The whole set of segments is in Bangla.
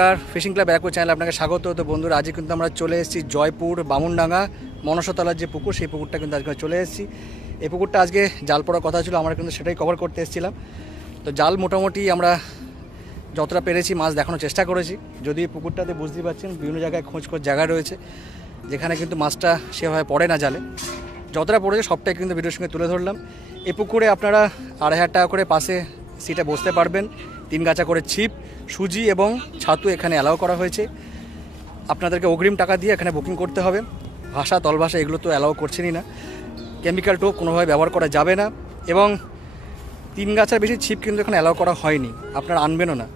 নমস্কার ফিশিং ক্লাব ব্যারাকপুর চ্যানেলে আপনাকে স্বাগত। তো বন্ধুরা, আজকে কিন্তু আমরা চলে এসেছি জয়পুর বামুনডাঙ্গা, মনসতলার যে পুকুর, সেই পুকুরটা কিন্তু আজকে চলে এসেছি। এই পুকুরটা আজকে জাল পড়ার কথা ছিল, আমরা কিন্তু সেটাই কভার করতে এসেছিলাম। তো জাল মোটামুটি আমরা যতটা পেরেছি মাছ দেখানোর চেষ্টা করেছি। যদি পুকুরটাতে বুঝতেই পারছেন, বিভিন্ন জায়গায় খোঁজ খোঁজ জায়গা রয়েছে, যেখানে কিন্তু মাছটা সেভাবে পড়ে না জালে। যতটা পড়েছে সবটাই কিন্তু ভিডিওর সঙ্গে তুলে ধরলাম। এই পুকুরে আপনারা আড়াই হাজার টাকা করে পাশে সিটে বসতে পারবেন। তিন গাছা করে ছিপ, সুজি এবং ছাতু এখানে অ্যালাউ করা হয়েছে। আপনাদেরকে অগ্রিম টাকা দিয়ে এখানে বুকিং করতে হবে। ভাষা, তলভাষা এগুলো তো অ্যালাউ করছেনই না। কেমিক্যাল টোপ কোনোভাবে ব্যবহার করা যাবে না এবং তিন গাছার বেশি ছিপ কিন্তু এখানে অ্যালাউ করা হয়নি। আপনারা আনবেনও না।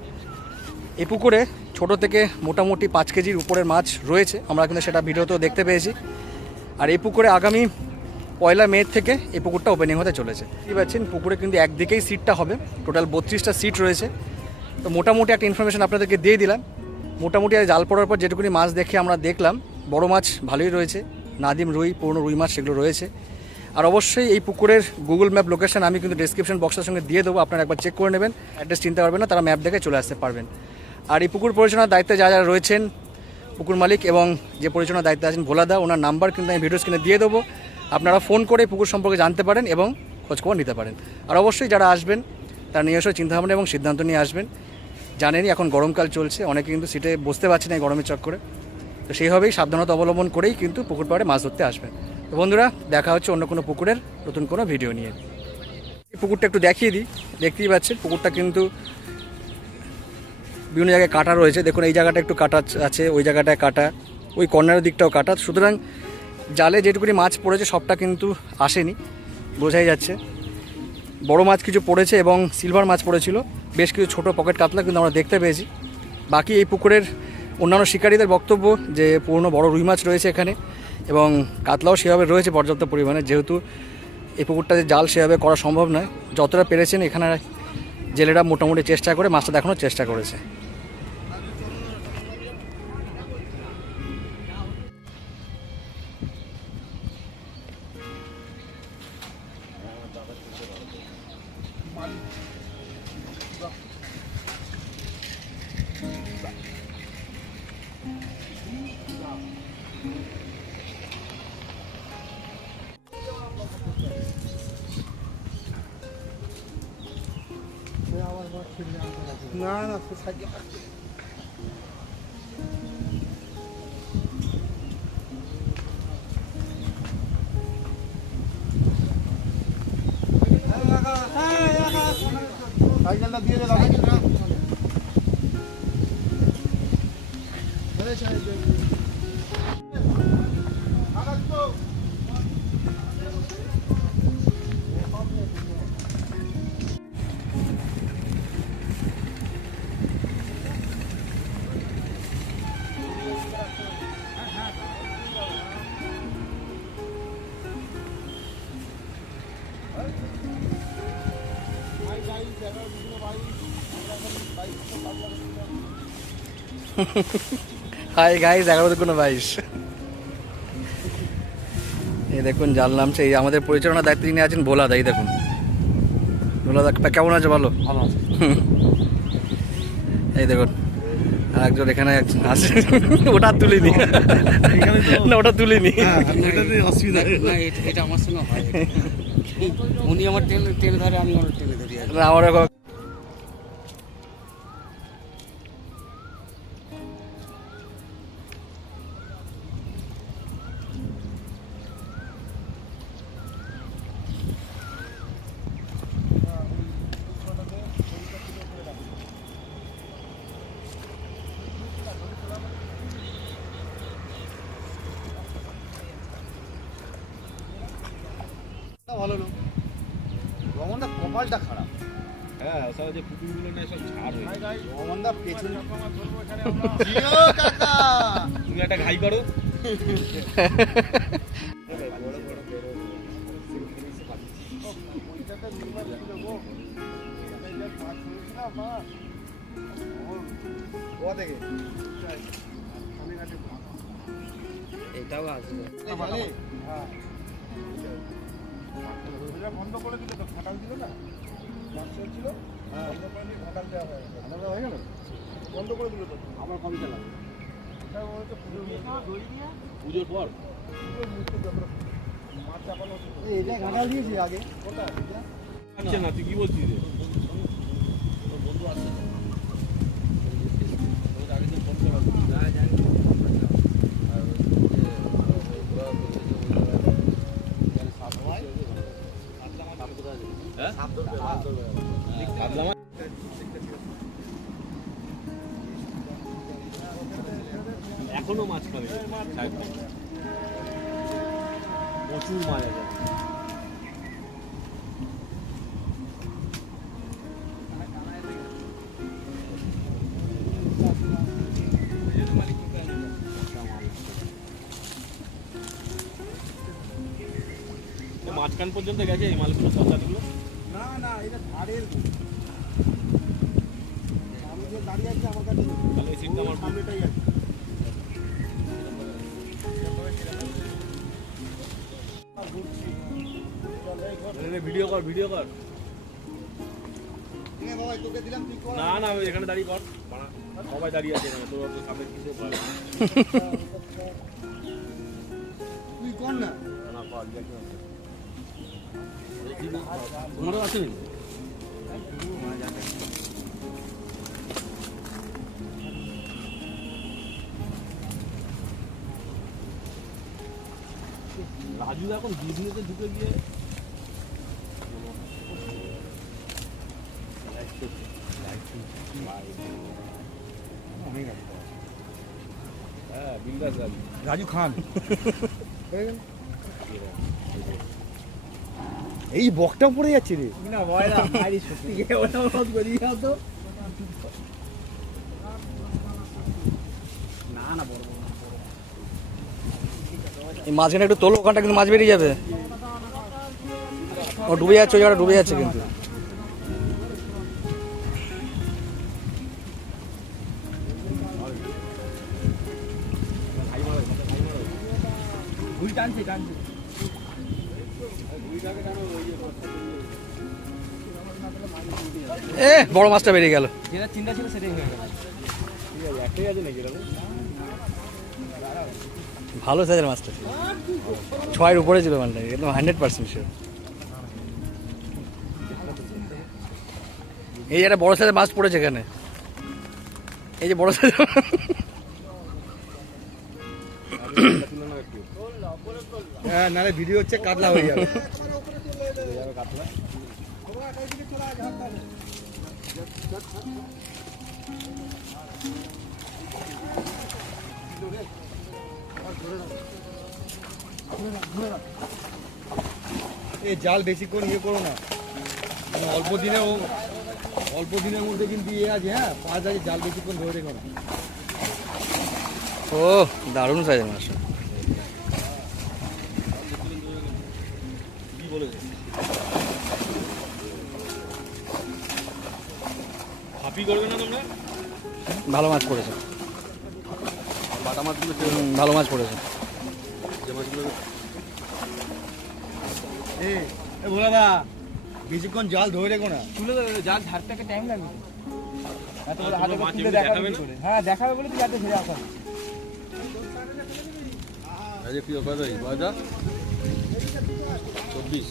এ পুকুরে ছোট থেকে মোটামুটি পাঁচ কেজির উপরের মাছ রয়েছে। আমরা কিন্তু সেটা ভিডিওতেও দেখতে পেয়েছি। আর এই পুকুরে আগামী পয়লা মে থেকে এই পুকুরটা ওপেনিং হতে চলেছে। বুঝতে পারছেন পুকুরে কিন্তু একদিকেই সিটটা হবে। টোটাল বত্রিশটা সিট রয়েছে। তো মোটামুটি একটা ইনফরমেশন আপনাদেরকে দিয়ে দিলাম। মোটামুটি আর জাল পড়ার পর যেটুকুনি মাছ দেখে আমরা দেখলাম, বড় মাছ ভালোই রয়েছে। নাদিম রুই, পুরনো রুই মাছ সেগুলো রয়েছে। আর অবশ্যই এই পুকুরের গুগল ম্যাপ লোকেশন আমি কিন্তু ডিসক্রিপশন বক্সের সঙ্গে দিয়ে দেবো। আপনারা একবার চেক করে নেবেন। অ্যাড্রেস চিনতে পারবেন না, তারা ম্যাপ দেখে চলে আসতে পারবেন। আর এই পুকুর পরিচালনার দায়িত্বে যারা যারা রয়েছেন, পুকুর মালিক এবং যে পরিচালনার দায়িত্বে আছেন ভোলাদা, ওনার নাম্বার কিন্তু আমি ভিডিও স্ক্রিনে দিয়ে দেবো। আপনারা ফোন করে পুকুর সম্পর্কে জানতে পারেন এবং খোঁজখবর নিতে পারেন। আর অবশ্যই যারা আসবেন, তারা নিজস্ব চিন্তাভাবনা এবং সিদ্ধান্ত নিয়ে আসবেন। জানেনই এখন গরমকাল চলছে, অনেকে কিন্তু সিটে বসতে পারছে না এই গরমের চক্করে। তো সেইভাবেই সাবধানতা অবলম্বন করেই কিন্তু পুকুর পাড়ে মাছ ধরতে আসবেন। তো বন্ধুরা, দেখা হচ্ছে অন্য কোনো পুকুরের নতুন কোনো ভিডিও নিয়ে। পুকুরটা একটু দেখিয়ে দিই। দেখতেই পাচ্ছেন, পুকুরটা কিন্তু বিভিন্ন জায়গায় কাটা রয়েছে। দেখুন, এই জায়গাটা একটু কাটা আছে, ওই জায়গাটায় কাটা, ওই কর্নারের দিকটাও কাটা। সুতরাং জালে যেটুকুনি মাছ পড়েছে সবটা কিন্তু আসেনি, বোঝাই যাচ্ছে। বড় মাছ কিছু পড়েছে এবং সিলভার মাছ পড়েছিল, বেশ কিছু ছোট পকেট কাতলা কিন্তু আমরা দেখতে পেয়েছি। বাকি এই পুকুরের অন্যান্য শিকারীদের বক্তব্য যে পুরনো বড় রুই মাছ রয়েছে এখানে এবং কাতলাও সেভাবে রয়েছে পর্যাপ্ত পরিমাণে, যেহেতু এই পুকুরটাতে জাল সেভাবে করা সম্ভব নয়। যতটা পেরেছেন এখানে জেলেরা মোটামুটি চেষ্টা করে, মাছটা দেখানোর চেষ্টা করেছে। না না তো সাইকেল সাইকেলটা হাই গাইজ এগারো কোনো বাইশ। এই দেখুন নামছে। এই আমাদের পরিচালনার দায়িত্ব যিনি আছেন ভোলা দা এই দেখুন। ভোলা দা কেমন আছে ভালো? ভালো এই দেখুন একজন এখানে একজন আছে। ওটা তুলিনি। না ওটা তুলিনি। এটাতে অসুবিধা এটা- এটা আমার সঙ্গে হয়। উনি আমার টেনে টেনে ধরে আমি আমার টেনে ধরি আমার ভালো লোক। রমনদা কপালটা খারাপ। হ্যাঁ সব যে পুকুরগুলো না সব ছাড় হয়ে রমনদা পেছনে তুমি একটা ঘাই করো। এটাও আসবে হ্যাঁ বন্ধ করে দিল তো ফাটাল দিল না? ছিল? বন্ধ করে দিয়ে ফাটাল দেওয়া হয়ে গেল। হয়ে গেল? বন্ধ করে দিল তো। আবার কবে চালাবে পুজোর পর এটা ঘাটাল দিয়েছি আগে। আচ্ছা না তুই কি বলছিস মাঝখান পর্যন্ত গেছে এই মালগুলো সস্তাগুলো না না এটা ধারের আমি যে দাঁড়িয়ে আছি আমার কাছে তাহলে এই সিটটা আমার সামনেটাই আছে। ভিডিও কর ভিডিও কর। না না এখানে দাঁড়িয়ে কর। সবাই দাঁড়িয়ে আছে এখানে তোর সামনে কিসে ভয়? তুই কর না। না কর দেখি। না। তোমারও আছে রাজু এখন বিজনেসে ঢুকে গিয়ে রাজু খান এই বকটা পড়ে যাচ্ছে রে। না ভয় না সত্যি। ওটা তো না না বড় বড় এই মাঝখানে একটু তোলো ওখানটা কিন্তু মাছ বেরিয়ে যাবে। ও ডুবে যাচ্ছে ওই জায়গাটা ডুবে যাচ্ছে কিন্তু। টানছে টানছে। এ বড় মাছটা বেরিয়ে গেল। যেটা চিন্তা ছিল সেটাই হয়ে গেল। একটাই আছে নাকি ভালো সাইজের মাছটা ছিল। ছয়ের উপরে ছিল মালটা একদম হান্ড্রেড পার্সেন্ট শিওর এই একটা বড় সাইজের মাছ পড়েছে এখানে। এই যে বড় সাইজের হ্যাঁ নালে ভিডিও হচ্ছে কাতলা হয়ে যাবে। এই জাল বেশিক্ষণ ইয়ে করো না। মানে অল্প দিনে ও অল্প দিনের মধ্যে কিন্তু ইয়ে আছে হ্যাঁ? পাঁচ আছে জাল বেশিক্ষণ ধরে রেখো না। ও দারুণ সাইজের মাছ কি বলেছে? হাপি করবে না তোমরা? ভালো মাছ পড়েছে। বাটা মাছগুলো ভালো মাছ পড়েছে। যে মাছগুলো এ এ দা বেশিক্ষণ জাল ধরে রেখো না। তুলে যার ঝাড়টাকে টাইম লাগবে। এত বড় হাতে তুলে দেখাবে? করে? হ্যাঁ দেখাবে বলে তুই যাতে ছেড়ে আসা। প্রিয় বাজা চব্বিশ।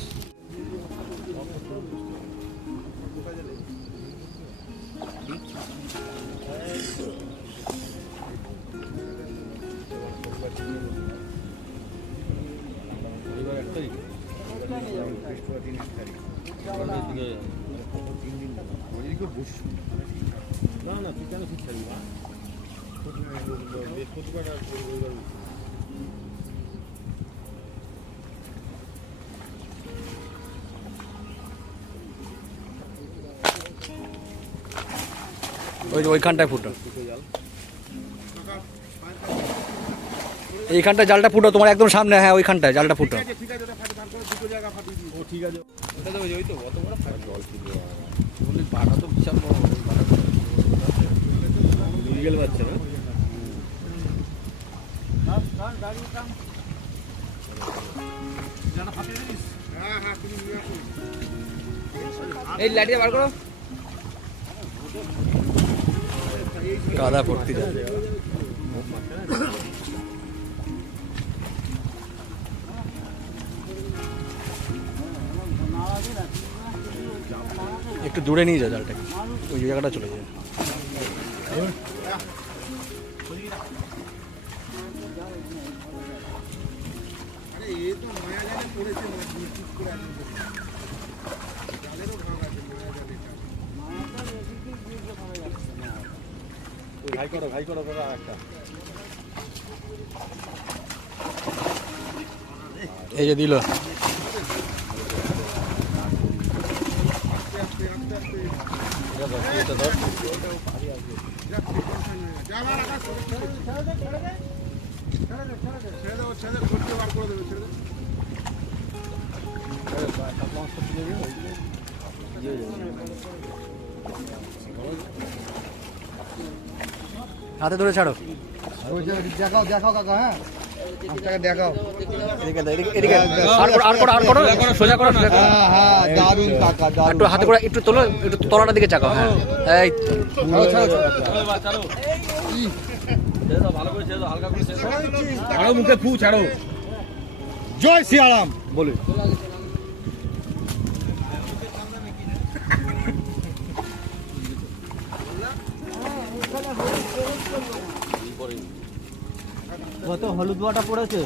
ওই যে ওইখানটায় ফুটো এইখানটায় জালটা ফুটো তোমার একদম সামনে হ্যাঁ ওইখানটায় জালটা ফুটো বাটা তো বিশাল বড় লিগেল বাচ্চা না এই লাঠিটা বার করো। কাদা ভর্তি জল একটু দূরে নিয়ে যা জালটাকে। ওই জায়গাটা চলে যায়। ঘাই করো ঘাই করো দাদা একটা এই যে দিল। হাতে ধরে ছাড়ো। ওই যে দেখাও দেখাও কাকা হ্যাঁ? দেখাও। এদিকে এদিকে এদিকে। আর করো আর করো সোজা করো সোজা করো দারুণ কাকা একটু হাতে করে একটু তোলো একটু তলাটার দিকে চাকাও হ্যাঁ। এই। তো। ছাড়ো, ছাড়ো, ছাড়ো। ছাড়ো মুখে ফু ছাড়ো। জয় সিয়ারাম বলে। কত হলুদ বাটা পড়েছে।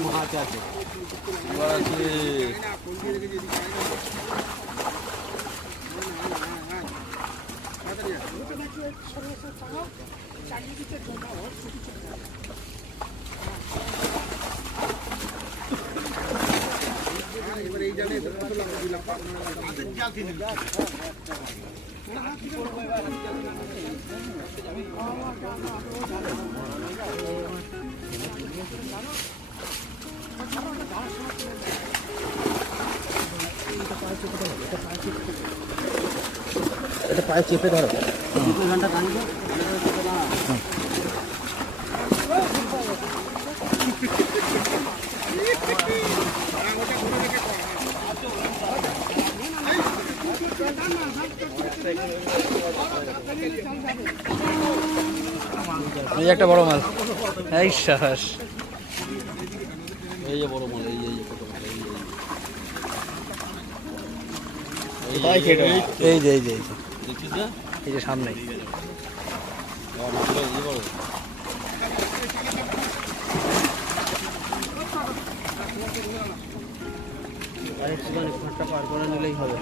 এই একটা বড় মাল। এই সাহস। এই যে বড় মাল এই এই ছোট মাল সামনে নিলেই হবে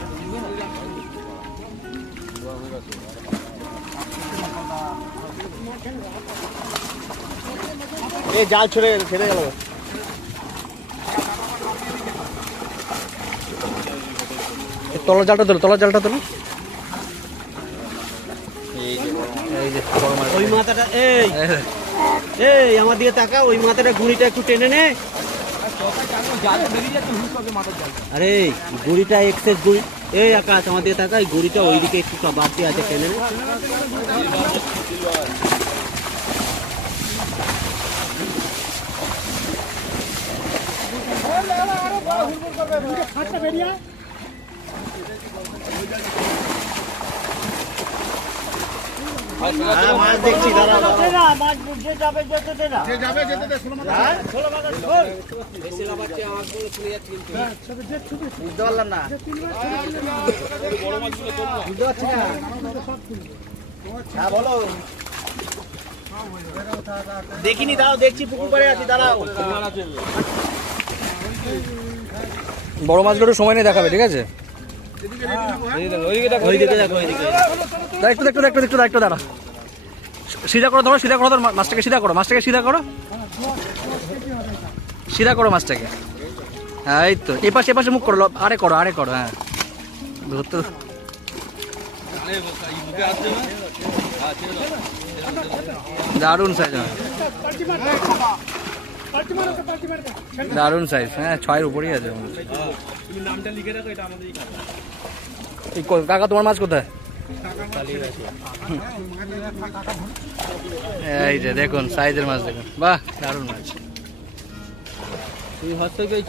এই জাল ছেড়ে ছেড়ে গেল। তলার জালটা তোলো তলার জালটা তোলো এই যে ওই মাথাটা এই। এই আমার দিকে তাকা ওই মাথাটা গুড়িটা একটু টেনে নে। আরে গুড়িটা এক্সেস গুড়ি। এই আকাশ আমার দিকে তাকা এই গুড়িটা ওইদিকে একটু বাড়তি আছে টেনে নে। দেখিনি দাও দেখছি পুকুর পাড়ে আছি দাঁড়াও। বড় মাছগুলো সময় নিয়ে দেখাবে ঠিক আছে? একটু একটু একটু একটু একটু দাঁড়া। সিধা করো ধরো সিধা করো ধরো মাছটাকে সিধা করো মাছটাকে সিধা করো। সিধা করো মাছটাকে হ্যাঁ এই তো এ পাশে এ পাশে মুখ করো আরে করো আরে করো হ্যাঁ। ধরতে দারুণ সাইজ দারুণ সাইজ হ্যাঁ ছয়ের উপরেই আছে। হচ্ছে। নামটা লিখে রাখো এটা আমাদেরই কাজ এই কো- কাকা তোমার মাছ কোথায়? এই যে দেখুন সাইজের মাছ দেখুন। বাহ দারুণ মাছ। তুমি হস্ত পেয়েছ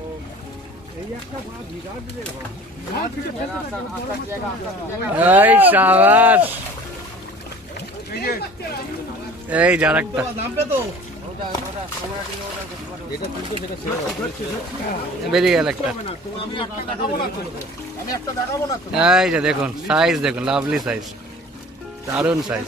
এই সাবাস। এই যার একটা। বেরিয়ে একটা। এই যে দেখুন সাইজ দেখুন লাভলি সাইজ দারুণ সাইজ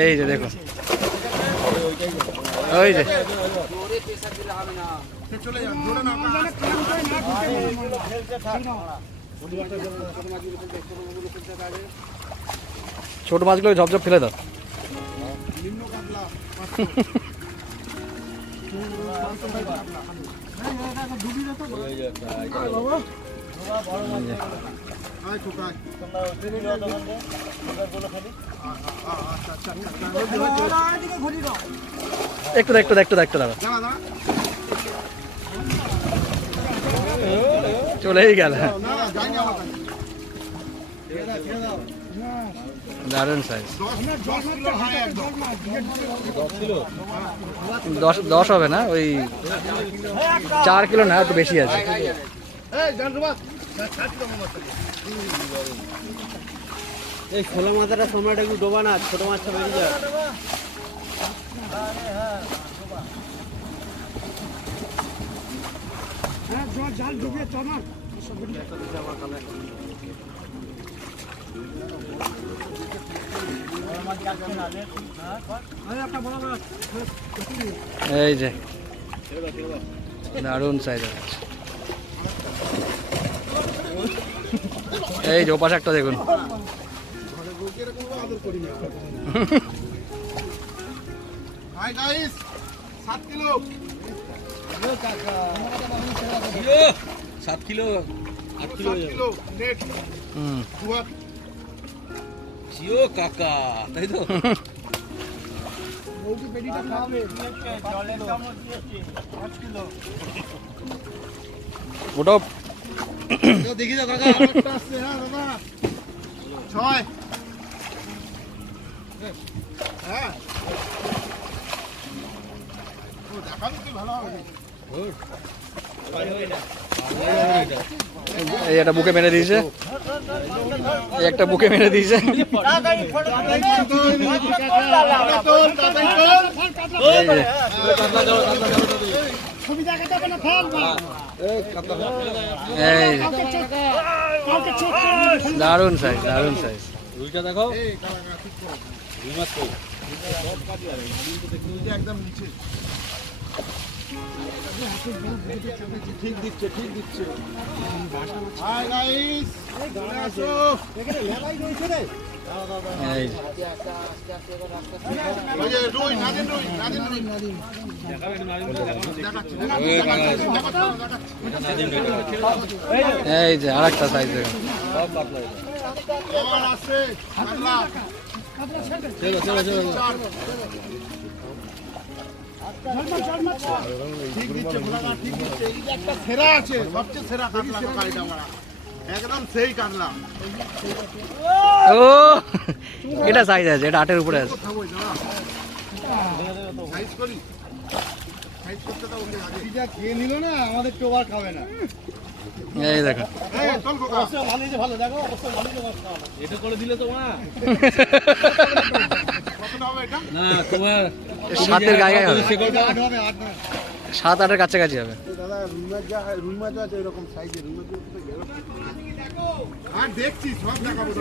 এই যে দেখুন ওই যে। ছোট মাছগুলো ঝপঝপ ফেলে দাও। একটু একটু একটু। চলেই গেল। দারুণ সাইজ দশ দশ হবে না? ওই চার কিলো না, একটু বেশি আছে। এই ষোলো মাথাটা সময়টা একটু ডোবা না ছোট মাছটা বেরিয়ে যায় এই যে দারুণ সাইজ আছে। এই যে ওপাশে একটা দেখুন। Hi guys 7 kilo. সাত কিলো আট কিলো 7 কিলো নেট হুম। জিও কাকা তাই তো? ওটাও দেখি হ্যাঁ দাদা। ছয়। হ্যাঁ। এই একটা বুকে মেরে দিয়েছে। এই একটা বুকে মেরে দিয়েছে। এই দারুণ সাইজ দারুণ সাইজ রুইটা দেখো। একদম নিচে ঠিক দিচ্ছে ঠিক দিচ্ছে এই যে। আর একটা সাইজ চলো একটা সেরা আছে সবচেয়ে সেরা কাতলা একদম সেই ও এটা সাইজ আছে এটা আটের উপরে আছে। সাইজ করি? সাইজ করতে দাও ওকে আগে। যা খেয়ে নিল না আমাদের কেউ আর খাবে না। এই দেখো। এই, চল খোকা। এটা করে দিলে তো মা। কতটা হবে এটা? না তোমার সাতের গায়ে হবে। সাত আটের কাছাকাছি হবে। দাদা রুই মাছ যা মাছ আছে এরকম সাইজের রুই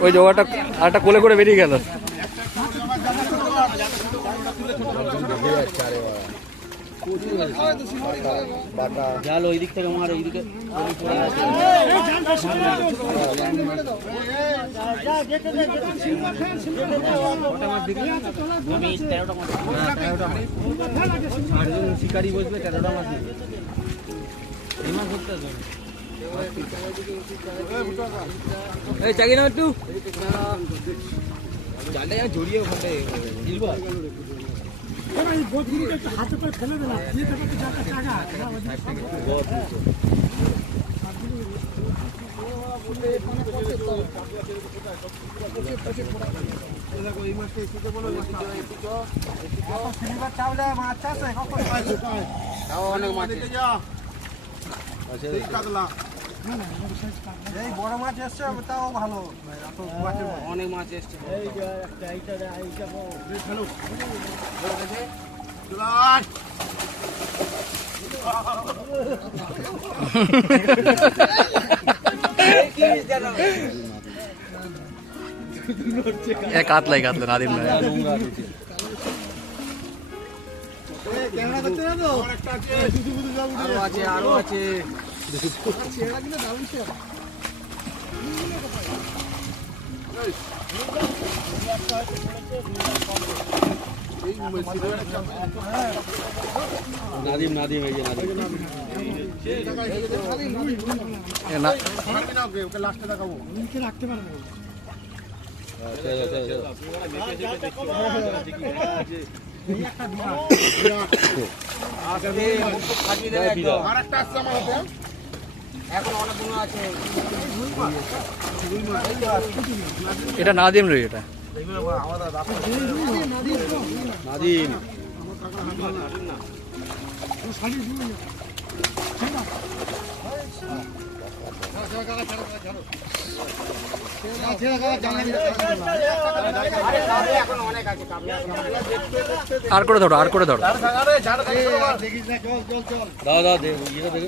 ওই জোগাড়টা আরেকটা কোলে করে বেরিয়ে গেল। জাল ওই দিক থেকে মার এইদিকে ওই পড়ে আছে আমি তেরোটা মাছ শিকারি বসবে তেরোটা মাছ এই মাছ ধরতে এই চাকি না একটু। যেন জড়িয়ে ওখানটায় ইলবা অনেক মাছ সেই কাতলা। এই বড় মাছ এসছে তাও ভালো। অনেক মাছ এসছে। কাতলাই কাতলা নাদিম নয়। ক্যামেরা করতে না তো? একটা আছে আরও আছে। আরও নাদিম নাদিম এই যে নাদিম। লাস্টে দেখাবো আর একটা আসছে আমার হাতে। এটা নাদিম রই এটা। নাদিম। আর করে ধরো আর করে ধরো। দেখিস না চল চল চল দাদা দাদা দে ইয়েটা দেখে।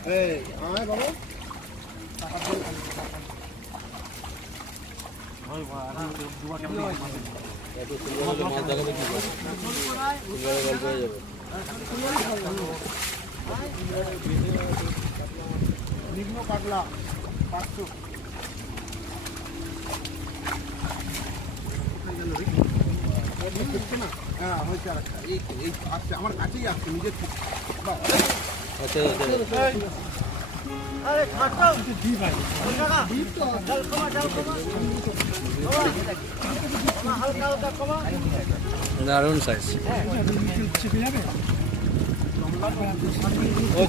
নিম্ন কাতলা পাঁচশো হ্যাঁ হয়েছে আর একটা এই আমার কাছেই আসছে নিজের আচ্ছা আচ্ছা দারুণ সাইজ ও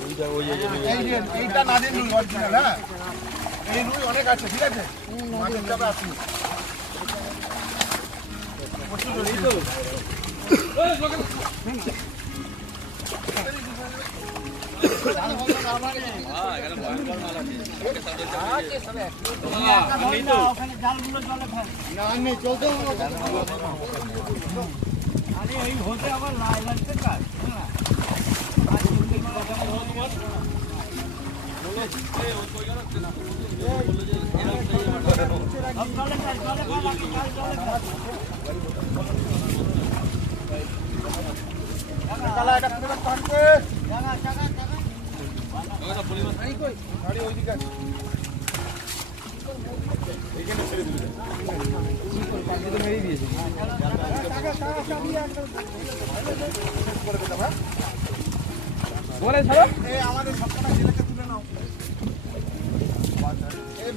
রুইটা ওই যে এইটা নাদের রুই অরিজিনাল হ্যাঁ? এই আছে ঠিক আছে? মাছের চাপে আসুন না আছে এইখানে ছেড়ে দিবি মেরেই দিয়েছে বলে আমাদের সবকটা জেলেকে